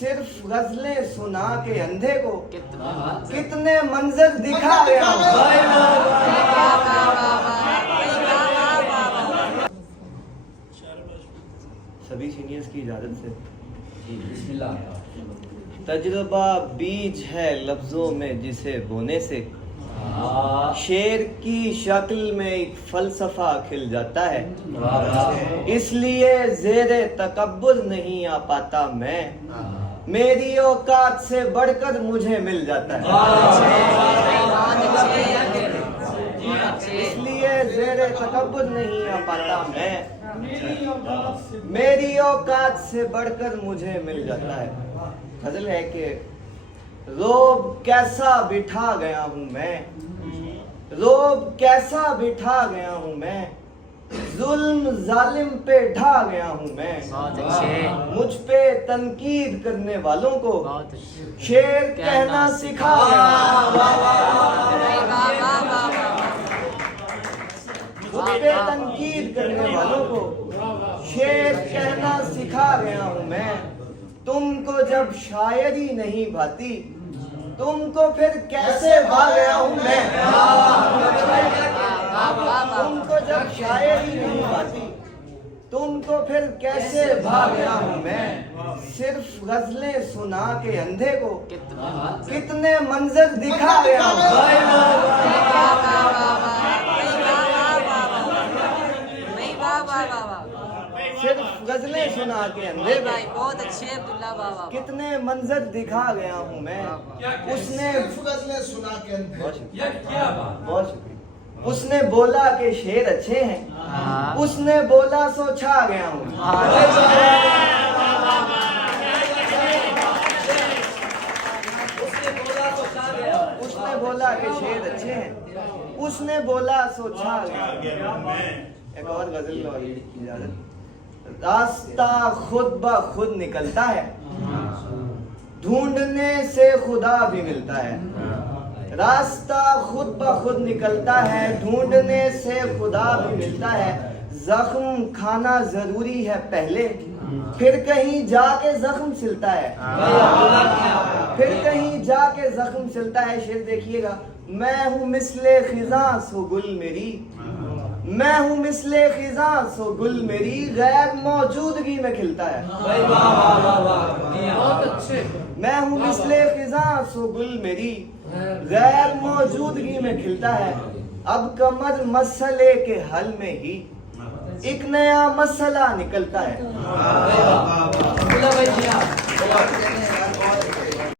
صرف غزلیں سنا کے اندھے کو کتنے منظر دکھا گیا ہوں. سبھی سینئرز کی اجازت سے بسم اللہ. تجربہ بیج ہے لفظوں میں جسے بونے سے شعر کی شکل میں ایک فلسفہ کھل جاتا ہے. اس لیے زیر تکبر نہیں آ پاتا میں، میری اوقات سے بڑھ کر مجھے مل جاتا ہے. اس لیے زیر تکبر نہیں آ پاتا میں، میری اوقات سے بڑھ کر مجھے مل جاتا ہے. غزل ہے کہ روب کیسا بٹھا گیا ہوں میں، روب کیسا بٹھا گیا ہوں میں، ظلم ظالم پہ ڈھا گیا ہوں میں. مجھ پہ تنقید کرنے والوں کو شعر کہنا سکھا گیا ہوں. مجھ پہ تنقید کرنے والوں کو شعر کہنا سکھا گیا ہوں میں. تم کو جب شاعری نہیں بھاتی تم کو پھر کیسے بھا گیا ہوں میں. تم کو جب شاعری نہیں بھاتی تم کو پھر کیسے بھا گیا ہوں میں. صرف غزلیں سنا کے اندھے کو کتنے منظر دکھا گیا ہوں. صرف غزلیں سنا کے اندھے کو بہت اچھے عبداللہ بابا کتنے منظر دکھا گیا ہوں میں. اس نے غزلیں سنا کے اندھے. بہت شکریہ. اس نے بولا کہ شعر اچھے ہیں، اس نے بولا سو چھا گیا ہوں. اس نے بولا کہ شعر اچھے ہیں، اس نے بولا سو چھا گیا ہوں. ایک اور غزل والی اجازت. راستہ خود بخود نکلتا ہے، ڈھونڈنے سے خدا بھی ملتا ہے. راستہ خود بخود نکلتا ہے، ڈھونڈنے سے خدا بھی ملتا ہے. زخم کھانا ضروری ہے پہلے، پھر کہیں جا کے زخم سلتا ہے. پھر کہیں جا کے زخم سلتا ہے. شعر دیکھیے گا. میں ہوں مثل خزاں سو گل میری، میں ہوں مثل خزاں سو گل میری، غیر موجودگی میں کھلتا ہے. میں ہوں مثل خزاں سو گل میری، غیر موجودگی میں کھلتا ہے. اب کمر مسئلے کے حل میں ہی ایک نیا مسئلہ نکلتا ہے.